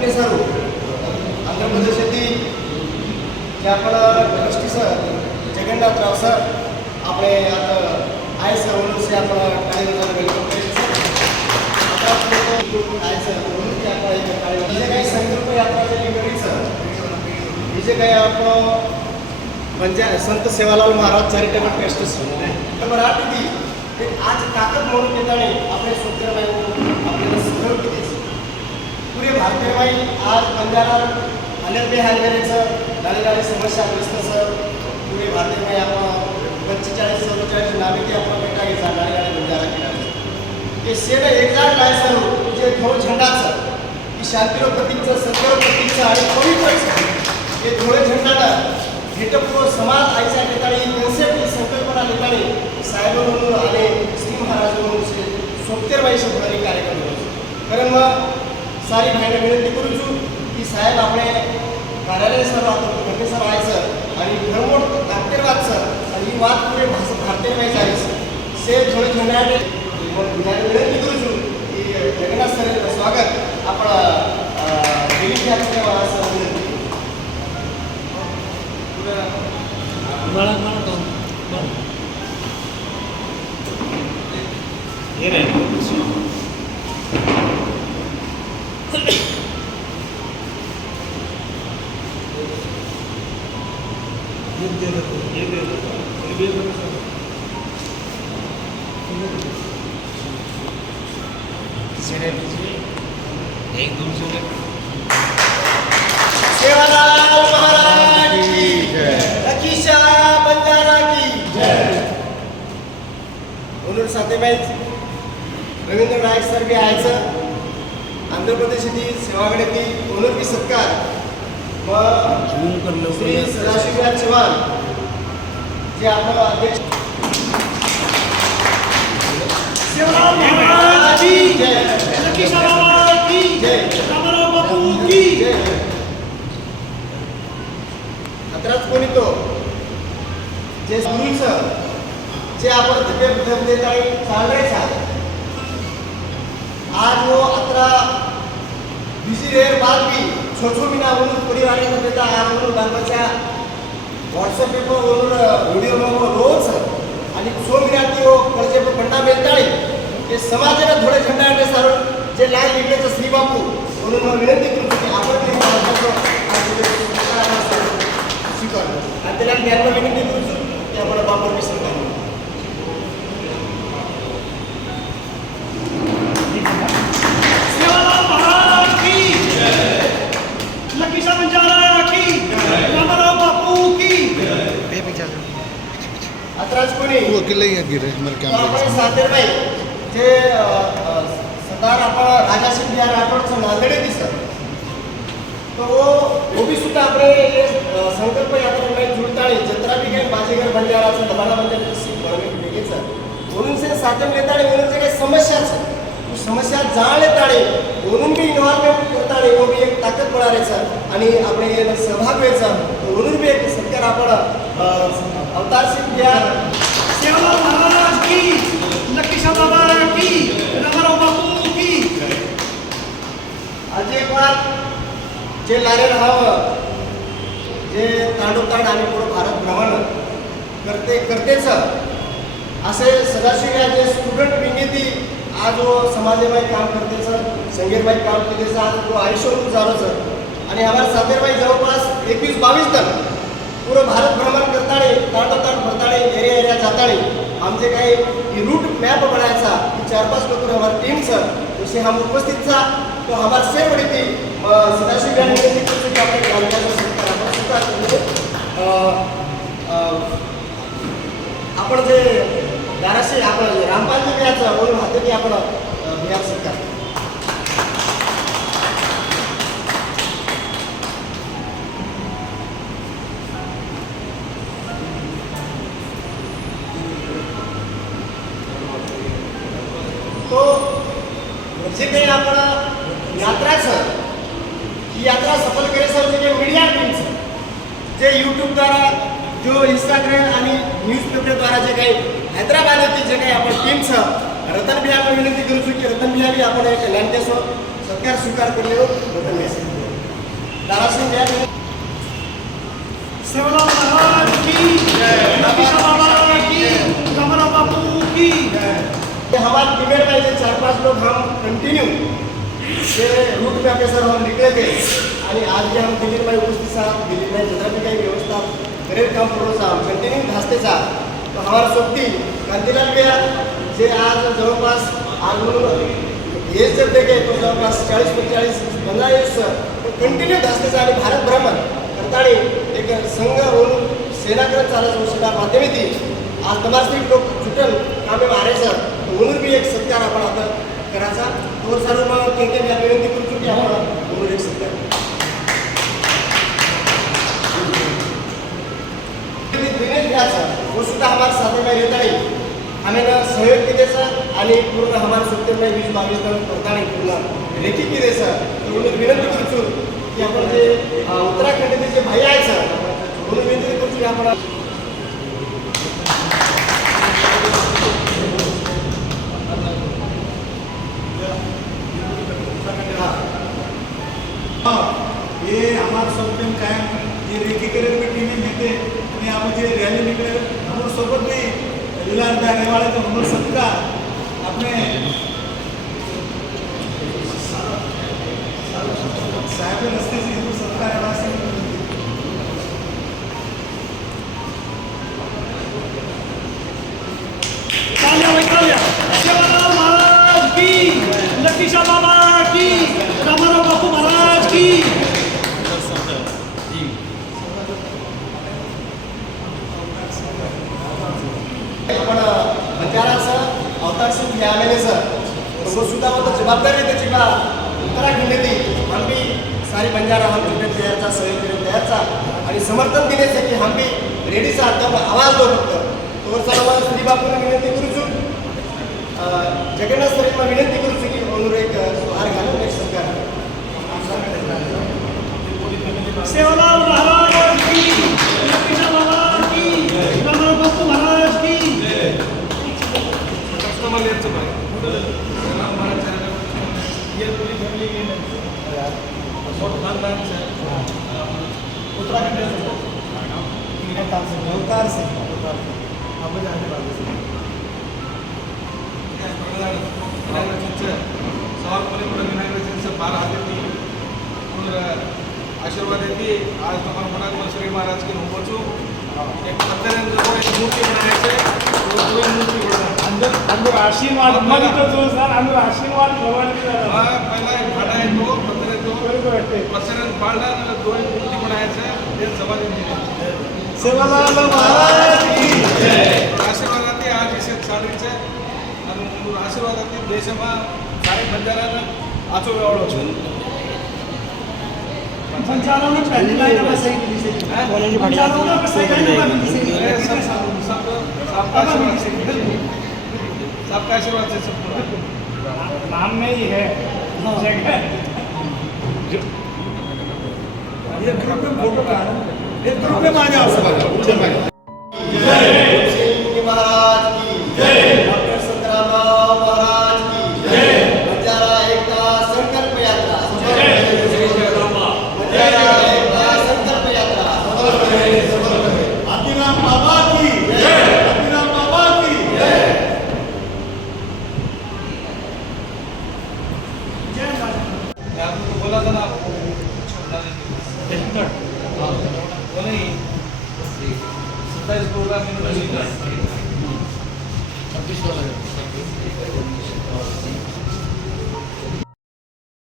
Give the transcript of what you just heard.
घटने सर्व आंध्र प्रदेश येथील जे आपण ट्रस्टी सर जगन्नाथराव सर आपले आता आहे सर म्हणून से आपण कार्यक्रमाला वेलकम करायचं सर आता आहे सर म्हणून की आपण एक कार्यक्रम जे काही संकल्प यात्रा निगडीत सर हे जे काही आपण म्हणजे संत Sevalal Maharaj charitable trust sir Marathi ती आज ताकद म्हणून येताना आपले सोत्तरबाई आपल्याला सहयोग केले पुरे भारतीयबाई आज बंजारा अनर्बे हालगरेचं झालेली समस्याग्रस्त सर पुरे भारतीयबाई आपण 45-44 नाविकी आपण बेटा घ्यायचा गाडी बंजारा केला ते सेव एक्झॅक्ट काय सर जे ध्वज झेंडाचं की शांतीरो प्रतीकचं सत्तर प्रतीकचं आणि पवित्रचं हे ध्वज झेंडानं भेटपूर्व समाज आयच्या ठिकाणी कन्सेप्ट ही संकल्पना ठिकाणी साहेब म्हणून आले श्री महाराज म्हणून सोत्तरबाई शब्दाने कार्यक्रम होतो कारण मग सारी भाईने विनंती करू छु की साहेब आपले कार्यालय सर घटे सर आहे सर आणि घरमोड नाट्यवाद सर आणि ही वाद पुरे भारतीयबाई झाली सर सेफ थोडे झेंडाने विनंती करू छु की जगन्नाथ सर स्वागत आपण दिलीप यात्रे महाराज सर विनंती ये रहे एक दूसरे सेवालाल महाराज की जय, लखीशा बंजारा की जय। म्हणून साथेबाई रवींद्र नायक सर बी आहेचं आंध्र प्रदेशातील सेवागडेतील म्हणून बी सत्कार मग श्री सदाशिवराज चव्हाण जे आपण अध्यक्ष सेवालाल महाराज की जय, लखीशा महाराज की जय, रामाराव बापू की जय। अत्राच कोणी तो जे गुरुचं जे आपण दिव्य देत आहे चालवायचा आज वो अतरा बिजी रेर बाद भी छोटो मीना म्हणून परिवार ने देता आज म्हणून बालबच्चा व्हॉट्सअप पे म्हणून व्हिडिओ मध्ये रोज आणि सो मिराती वो कर्जे पे बंडा मिळताळी हे समाजाला थोडे झंडाटे सारून जे लाल लिहिलेचं श्री बापू म्हणून विनंती करू की आपण ते स्वीकार आणि त्याला ज्ञान विनंती करू की आपण बापर विसरता सेवालाल महाराज की जय, लखीशा बंजारा की जय, रामाराव बापू की जय। अत्राच कोणी वकील गिरे आपण सातेरबाई जे सरदार आपण राजासिंह बिहार राठोडचं नांदेडे दिसत तो वो भी सुद्धा आपले ये संकल्प यात्रा जुळताळी जत्रा बी काही बाजीगर बंजाराचं दबाणा बंजाराचं म्हणून से साधन लेताळे म्हणून जे काही समस्याचं समस्या जाळ लेताळे म्हणून बी इन्व्हॉल्वमेंट करताळे वो बी एक ताकद पडायचं आणि આપણે सहभाग व्हायचा म्हणून बी एक सत्कार आपण अवतारसिंह बिहार सेवालाल महाराज की, लखीशा बाबा की, रामाराव बापू की जय। आज एक बार जे लारे राहावं जे तांडोतांड आणि पूर्ण भारत भ्रमण करतेच असे सदाशिव या जे स्टुडंट विंगेती आज वो समाजबाई काम करतेच संगीरबाई काम करतेच आज वो आयुष्य झालोच आणि आम्हाला सातेरबाई जवळपास 21-22 तक पूर्ण भारत भ्रमण करताना तांडोतांड भरताना एरिया जाताना आमचे काही रूट मॅप बनायचा 4-5 लोग हमारे टीम सर उसे हम उपस्थित था तो हमारे से बड़ी थी सदाशिव यांनी विनंती करतो की आपल्या ग्रामपंचायत सरकार आपण सुद्धा आपण जे दाराशी आपण रामपालजी बिहारचं बोलून राहतो की आपण बिहार सरकार तो जे काही आपण यात्राचं ही यात्रा सफल करायचं जे मीडिया टीमचं जे यूट्यूबद्वारा जो इंस्टाग्राम आणि न्यूजपेपरद्वारा जे काही हैदराबाद येथील जे काही आपण टीमचं रतन बिहार विनंती करू की रतन बिहार आपण एक लँकेसो सत्कार स्वीकार करले हो प्रथम दारासिंग या सेवालाल महाराज की लकीशा बाबा की रामाराव बापू की हमारे टीमेट में जो 4-5 लोग हम कंटिन्यू से रूट में सर हम निकले थे आणि आज जे हम दिल्ली में उपस्थित सा दिल्ली में जितना भी काही व्यवस्था करेल काम करून सा कंटिन्यू धास्ते सा तो हमारा सोबती कांतीलाल भैया जे आज जवळपास आज हे जर देखे तो जवळपास 40-45 15 दिवस कंटिन्यू धास्ते सा आणि भारत भ्रमण करताना एक संघ म्हणून सेनाकडे चालायचं वशिला माध्यमेती आज तमासरी लोक छुटल कामे मारायचं म्हणून बी एक सत्कार आपण आता करायचा तो सर्व केके मी विनंती करू की आपण म्हणून एक सत्कार दिनेश घ्यायचा वो सुद्धा हमारे साथ में रहता नहीं हमें ना सहयोग की देसा आणि पूर्ण हमारे सत्य में 20-22 दिन करता नहीं पूर्ण रेखी की देसा तो म्हणून विनंती करू की आपण जे उत्तराखंडचे जे भाई आहेत सर म्हणून विनंती करू की आपण ये हमारे सब में कायम ये रेखी करेल की टीमें मिलते आणि आपण जे रॅली निकले हम सोबत भी विलास जाने वाले तो हम सबका अपने साहब रस्ते से हिंदू सबका निवासी तालिया सेवालाल महाराज की लकीशा बाबा की रामाराव बापू महाराज की आपण बंजारा सर अवतार सिंग हे आलेले सर वो सुद्धा होतं जबाबदारी त्याची का उत्तराखंडेती हम भी सारी बंजारा हम तिथे तयारचा सहयोग करून तयारचा आणि समर्थन देण्याचे की हम भी रेडीचा आता आवाज दो फक्त तो सर्व श्री बापूने विनंती करू छु जगन्नाथ सरीमा विनंती करू छु की म्हणून एक हार घालून एक सरकार सेवालाल महाराज की लकीशा बाबा की रामाराव बापू महाराज की अवतार से आप जाने वाले से आशीर्वाद येते आज तुम्हाला मनात श्री महाराज की पोचू एक पत्थरांजवळ एक मूर्ती बनायचे मूर्ती बनणार अंदर आशीर्वाद मन तो जो सर अंदर आशीर्वाद भगवान पहिला एक भाडा येतो पत्थर येतो पत्थरांत पाळला दोन मूर्ती बनायचं ते समाधी सेवालाल महाराज की आशीर्वादाती आज इसे साडीचे आणि आशीर्वादाती देशમાં सारे बंजारानं आचो वेवळो છે पंचालों ने पहली लाइन में सही मिली से पंचालों ने सही लाइन में मिली से सबका आशीर्वाद से सब पूरा नाम में ही है जगह ये ग्रुप में फोटो का ये ग्रुप में मांगा सब सिंह महाराज की जय डॉक्टर संतरामराव महाराज की जय बंजारा एकता संकल्प यात्रा बंजारा एकता संकल्प यात्रा आदिराम बाबा की जय आदिराम बाबा की जय बोला था ना वो नहीं 27 प्रोग्राम में